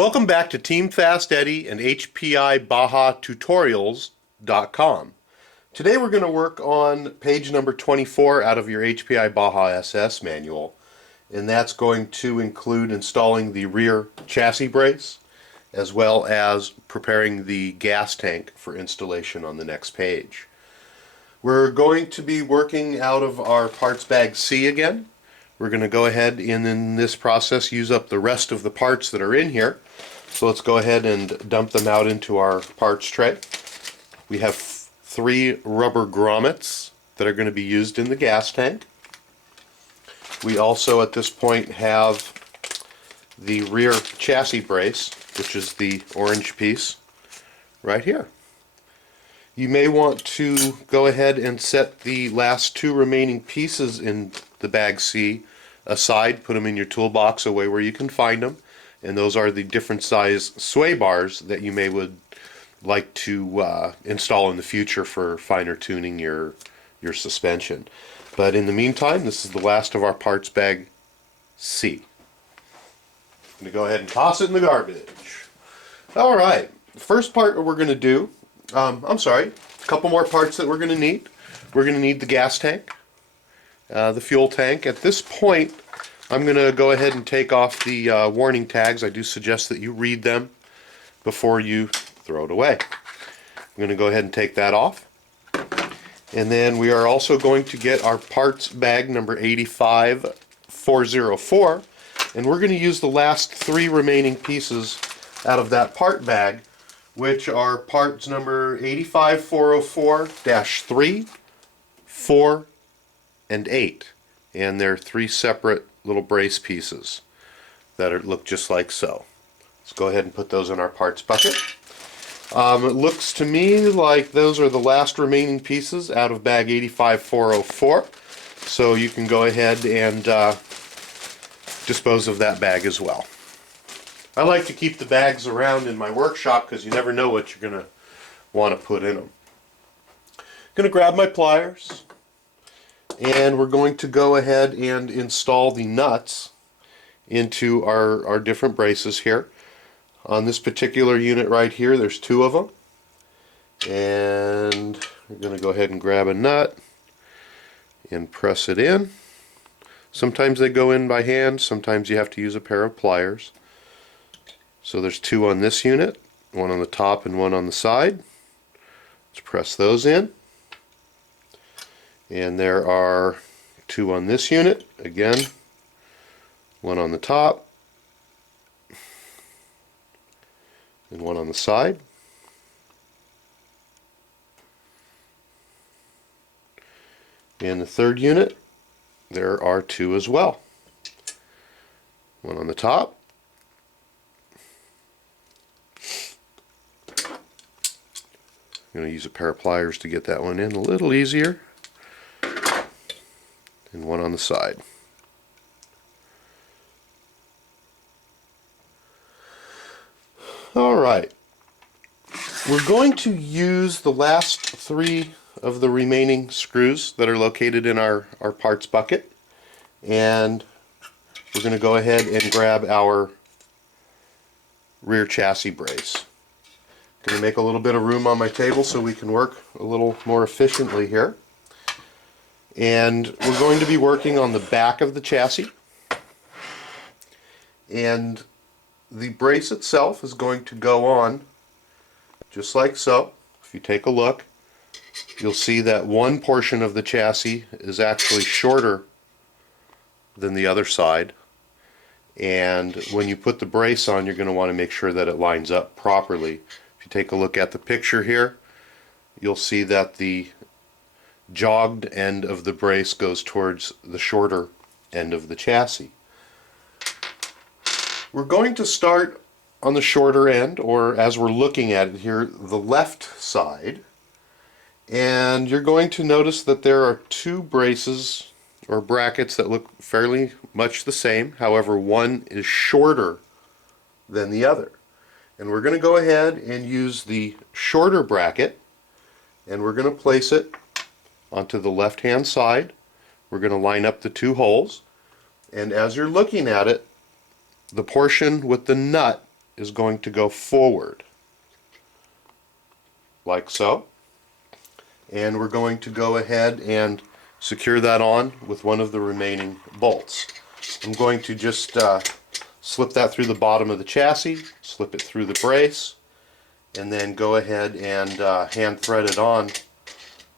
Welcome back to Team Fast Eddy and HPI Baja Tutorials.com. Today we're going to work on page number 24 out of your HPI Baja SS manual, and that's going to include installing the rear chassis brace as well as preparing the gas tank for installation on the next page. We're going to be working out of our parts bag C again. We're going to go ahead and in this process use up the rest of the parts that are in here. So let's go ahead and dump them out into our parts tray. We have 3 rubber grommets that are going to be used in the gas tank. We also at this point have the rear chassis brace, which is the orange piece right here. You may want to go ahead and set the last 2 remaining pieces in the bag C aside, put them in your toolbox away where you can find them, and those are the different size sway bars that you would like to install in the future for finer tuning your suspension. But in the meantime, this is the last of our parts bag C. I'm going to go ahead and toss it in the garbage. Alright, the first part that we're going to do, a couple more parts that we're going to need. We're going to need the gas tank, the fuel tank. At this point, I'm going to go ahead and take off the warning tags. I do suggest that you read them before you throw it away. I'm going to go ahead and take that off. And then we are also going to get our parts bag number 85404, and we're going to use the last 3 remaining pieces out of that part bag, which are parts number 85404-3, 4, and 8. And they're 3 separate little brace pieces that look just like so. Let's go ahead and put those in our parts bucket. It looks to me like those are the last remaining pieces out of bag 85404, so you can go ahead and dispose of that bag as well. I like to keep the bags around in my workshop because you never know what you're going to want to put in them. I'm going to grab my pliers, and we're going to go ahead and install the nuts into our different braces here. On this particular unit right here, there's 2 of them, and we're going to go ahead and grab a nut and press it in. Sometimes they go in by hand, sometimes you have to use a pair of pliers. So there's 2 on this unit, 1 on the top and 1 on the side. Let's press those in. And there are 2 on this unit, again, 1 on the top and 1 on the side. And the 3rd unit, there are 2 as well. 1 on the top. I'm going to use a pair of pliers to get that one in a little easier. And 1 on the side. Alright, we're going to use the last 3 of the remaining screws that are located in our parts bucket, and we're going to go ahead and grab our rear chassis brace. I'm going to make a little bit of room on my table so we can work a little more efficiently here. And we're going to be working on the back of the chassis, and the brace itself is going to go on just like so. If you take a look, you'll see that one portion of the chassis is actually shorter than the other side, and when you put the brace on, you're going to want to make sure that it lines up properly. If you take a look at the picture here, you'll see that the jogged end of the brace goes towards the shorter end of the chassis. We're going to start on the shorter end, or as we're looking at it here, the left side, and you're going to notice that there are 2 braces or brackets that look fairly much the same. However, one is shorter than the other, and we're going to go ahead and use the shorter bracket, and we're going to place it onto the left hand side. We're going to line up the 2 holes, and as you're looking at it, the portion with the nut is going to go forward, like so. And we're going to go ahead and secure that on with one of the remaining bolts. I'm going to just slip that through the bottom of the chassis, slip it through the brace, and then go ahead and hand thread it on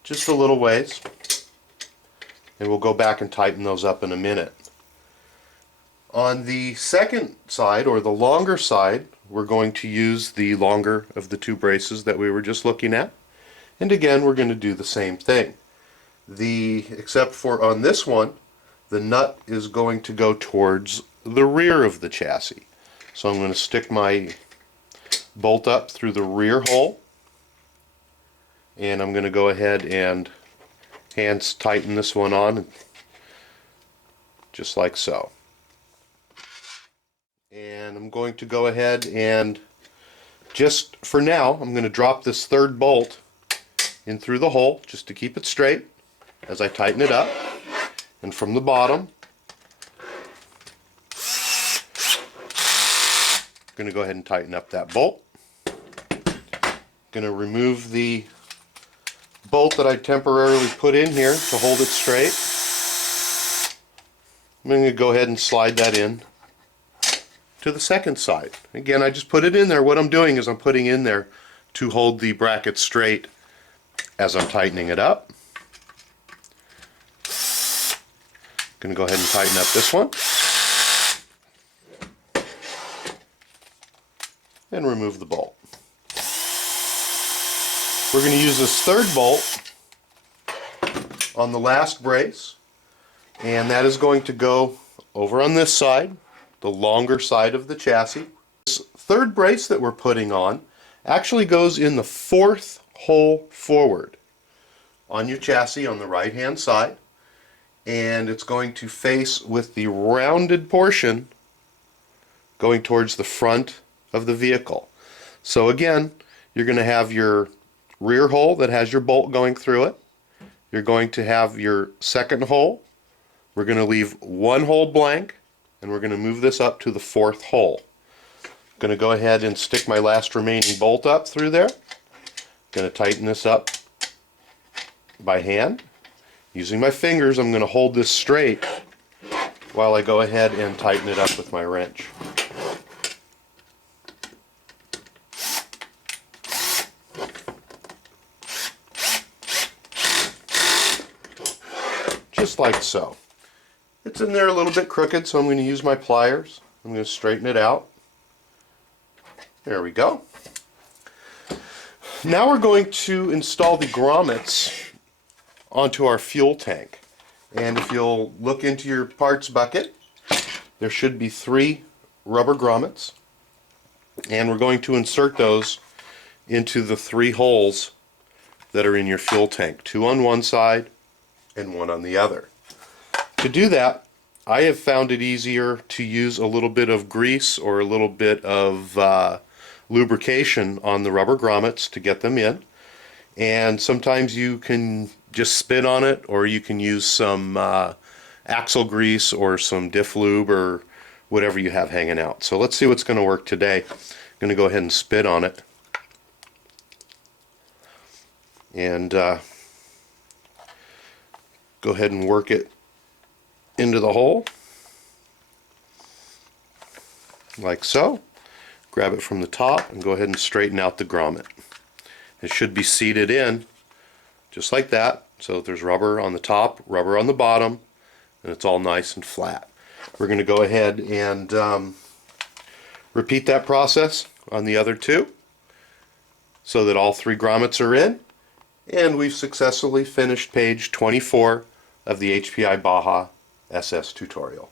just a little ways. And we'll go back and tighten those up in a minute. On the second side, or the longer side, we're going to use the longer of the two braces that we were just looking at. And again, we're going to do the same thing. Except for on this one, the nut is going to go towards the rear of the chassis. So I'm going to stick my bolt up through the rear hole, and I'm going to go ahead and hand tighten this one on just like so. And I'm going to go ahead and just for now I'm going to drop this third bolt in through the hole just to keep it straight as I tighten it up. And from the bottom, I'm going to go ahead and tighten up that bolt. Going to remove the bolt that I temporarily put in here to hold it straight. I'm going to go ahead and slide that in to the second side. Again, I just put it in there. What I'm doing is I'm putting in there to hold the bracket straight as I'm tightening it up. Going to go ahead and tighten up this one and remove the bolt. We're going to use this third bolt on the last brace, and that is going to go over on this side, the longer side of the chassis. This third brace that we're putting on actually goes in the fourth hole forward on your chassis on the right hand side, and it's going to face with the rounded portion going towards the front of the vehicle. So again, you're going to have your rear hole that has your bolt going through it. You're going to have your second hole. We're going to leave one hole blank, and we're going to move this up to the fourth hole. I'm going to go ahead and stick my last remaining bolt up through there. Going to tighten this up by hand. Using my fingers, I'm going to hold this straight while I go ahead and tighten it up with my wrench. Just like so. It's in there a little bit crooked, so I'm going to use my pliers. I'm going to straighten it out. There we go. Now we're going to install the grommets onto our fuel tank. And if you'll look into your parts bucket, there should be 3 rubber grommets. And we're going to insert those into the 3 holes that are in your fuel tank. 2 on one side and 1 on the other. To do that, I have found it easier to use a little bit of grease or a little bit of lubrication on the rubber grommets to get them in. And sometimes you can just spit on it, or you can use some axle grease or some diff lube or whatever you have hanging out. So let's see what's going to work today. I'm going to go ahead and spit on it. And go ahead and work it into the hole like so. Grab it from the top and go ahead and straighten out the grommet. It should be seated in just like that, so there's rubber on the top, rubber on the bottom, and it's all nice and flat. We're going to go ahead and repeat that process on the other 2 so that all 3 grommets are in, and we've successfully finished page 24 of the HPI Baja SS tutorial.